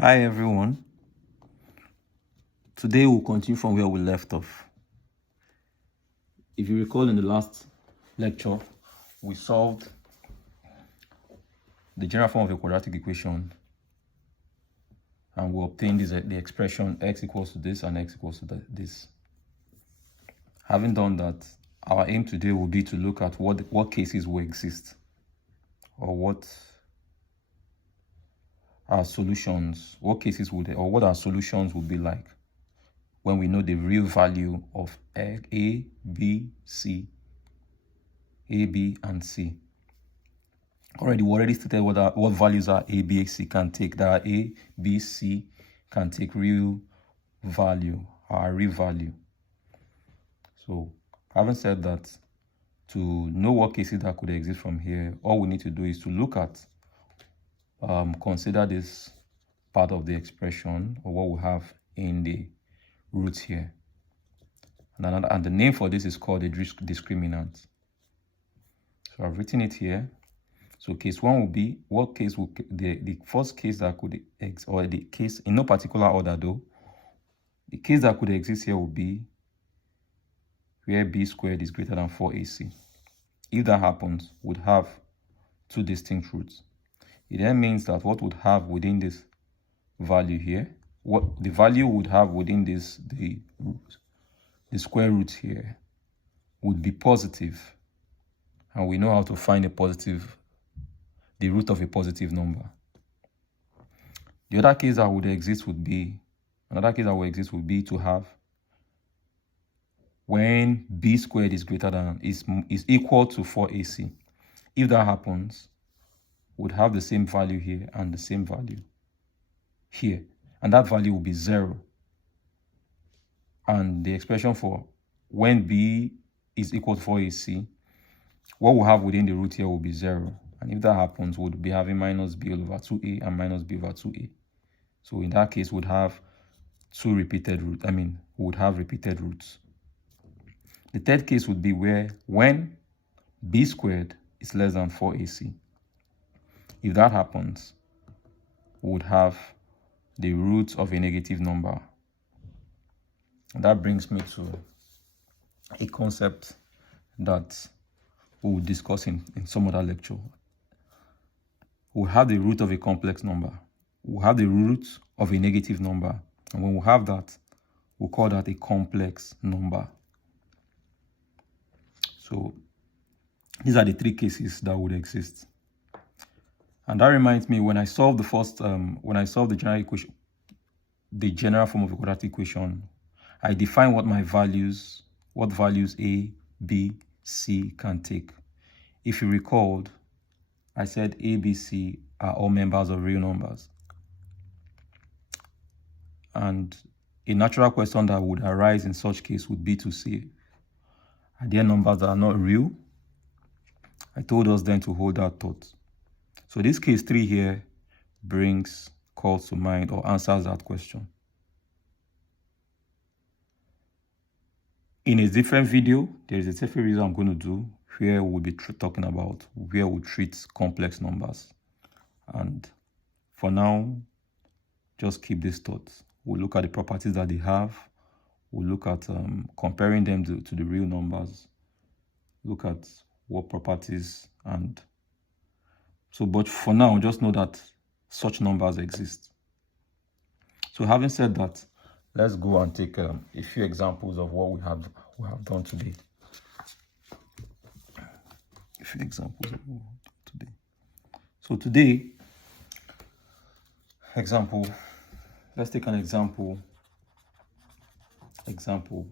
Hi everyone. Today we'll continue from where we left off. If you recall, in the last lecture, we solved the general form of a quadratic equation and we obtained the expression x equals to this and x equals to this. Having done that, our aim today will be to look at what cases will exist, or what our solutions would be like when we know the real value of A, B, C, A, B, and C. We already stated what values are A, B, C can take. That A, B, C can take real value, our real value. So, having said that, to know what cases that could exist from here, all we need to do is to look at, consider this part of the expression, or what we have in the roots here. And the name for this is called a discriminant. So I've written it here. So case one will be, what case will the first case that could exist, or the case in no particular order though, the case that could exist here will be where b squared is greater than 4ac. If that happens, we'd have two distinct roots. It then means that what would have within this value here, what the value would have within this, the square root here, would be positive. And we know how to find the root of a positive number. The other case that would exist would be, to have when b squared is greater than, is equal to 4ac. If that happens, we'd have the same value here and the same value here. And that value will be 0. And the expression for when b is equal to 4ac, what we'll have within the root here will be 0. And if that happens, we'll be having minus b over 2a and minus b over 2a. So in that case, we'd have repeated roots. The third case would be when b squared is less than 4ac. If that happens, we would have the root of a negative number. And that brings me to a concept that we will discuss in some other lecture. We'll have the root of a complex number. We'll have the root of a negative number. And when we have that, we'll call that a complex number. So these are the three cases that would exist. And that reminds me, when I solved the general equation, the general form of a quadratic equation, I defined what values A, B, C can take. If you recalled, I said A, B, C are all members of real numbers. And a natural question that would arise in such case would be to say, are there numbers that are not real? I told us then to hold that thought. So this case 3 here calls to mind or answers that question. In a different video, there is a different video I'm going to do where we'll be talking about where we treat complex numbers. And for now, just keep this thought. We'll look at the properties that they have. We'll look at comparing them to the real numbers. Look at what properties and so, but for now, just know that such numbers exist. So having said that, let's go and take a few examples of what we have done today. A few examples of what we have done today. So today, let's take an example. Example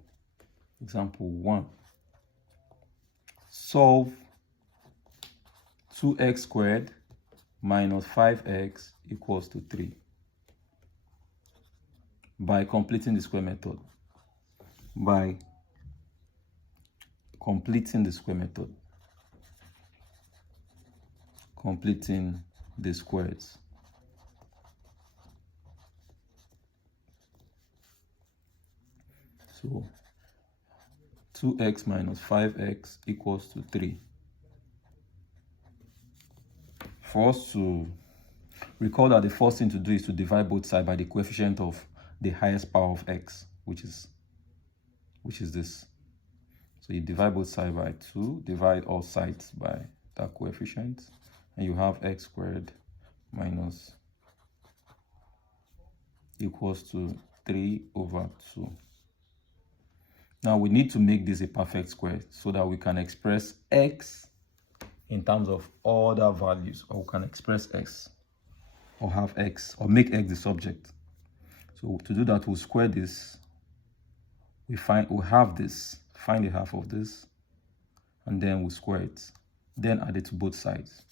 1. Solve 2x squared minus 5x equals to 3 by completing the square method. Completing the squares. So 2x minus 5x equals to 3. For us to recall that the first thing to do is to divide both sides by the coefficient of the highest power of x, which is this. So you divide both sides by 2, divide all sides by that coefficient, and you have x squared minus equals to 3 over 2. Now we need to make this a perfect square so that we can express x in terms of other values, or we can express x or have x or make x the subject. So to do that, we'll square this. We have this, find the half of this, and then we'll square it. Then add it to both sides.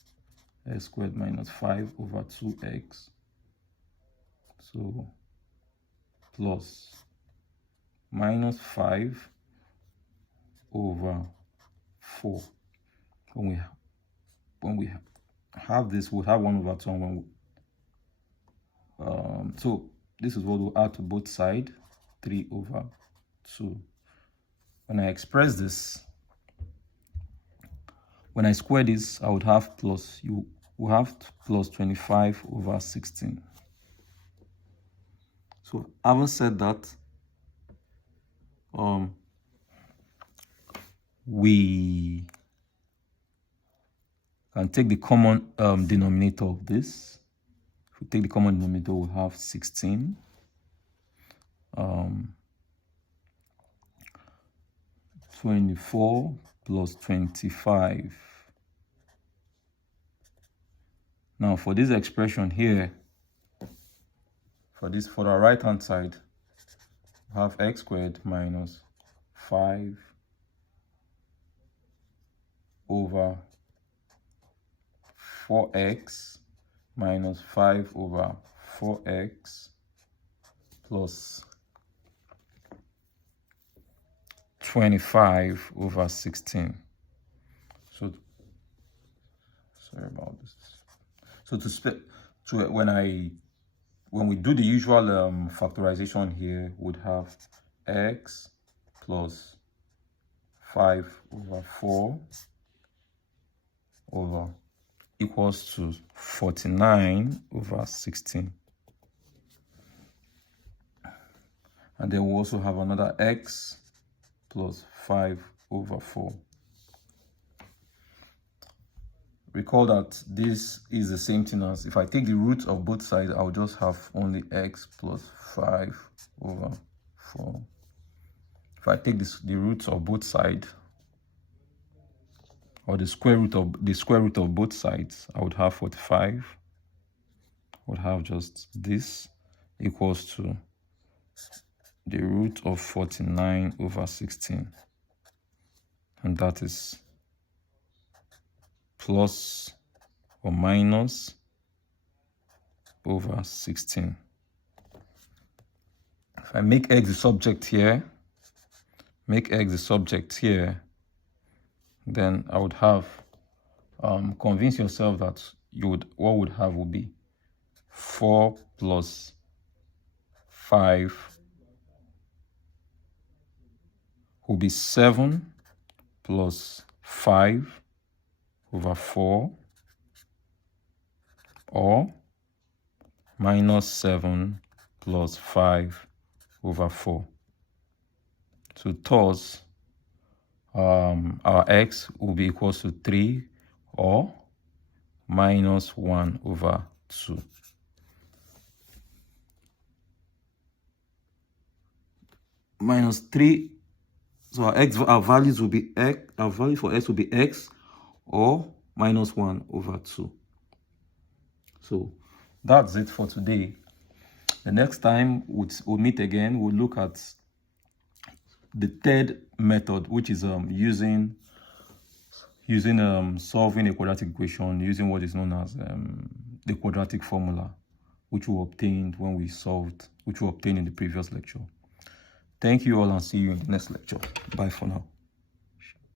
X squared minus 5 over 2x. So plus minus 5 over 4. When we have this, we'll have 1 over 2. And when so this is what we'll add to both sides, 3 over 2. When I express this, when I square this, I would have plus, you will have plus 25 over 16. So having said that, we can take the common denominator of this. If we take the common denominator, we'll have 16. 24 plus 25. Now for this expression here, for the right hand side, we have x squared minus 5 over 4x minus 5 over 4x plus 25 over 16. So sorry about this. So when we do the usual factorization here, would have x plus 5 over 4 over equals to 49 over 16. And then we also have another x plus 5 over 4. Recall that this is the same thing as, if I take the root of both sides, I'll just have only x plus 5 over 4. If I take the roots of both sides, or the square root of both sides, I would have 45. I would have just this equals to the root of 49 over 16. And that is plus or minus over 16. If I make x the subject here, then I would have, convince yourself that what would have would be 4 plus 5 will be 7 plus 5 over 4, or minus 7 plus 5 over 4. So thus, our x will be equal to 3 or minus 1 over 2. Minus 3, so our values will be x, our value for x will be x or minus 1 over 2. So that's it for today. The next time we'll meet again, we'll look at the third method, which is using solving a quadratic equation using what is known as the quadratic formula, which we obtained in the previous lecture. Thank you all, and see you in the next lecture. Bye for now.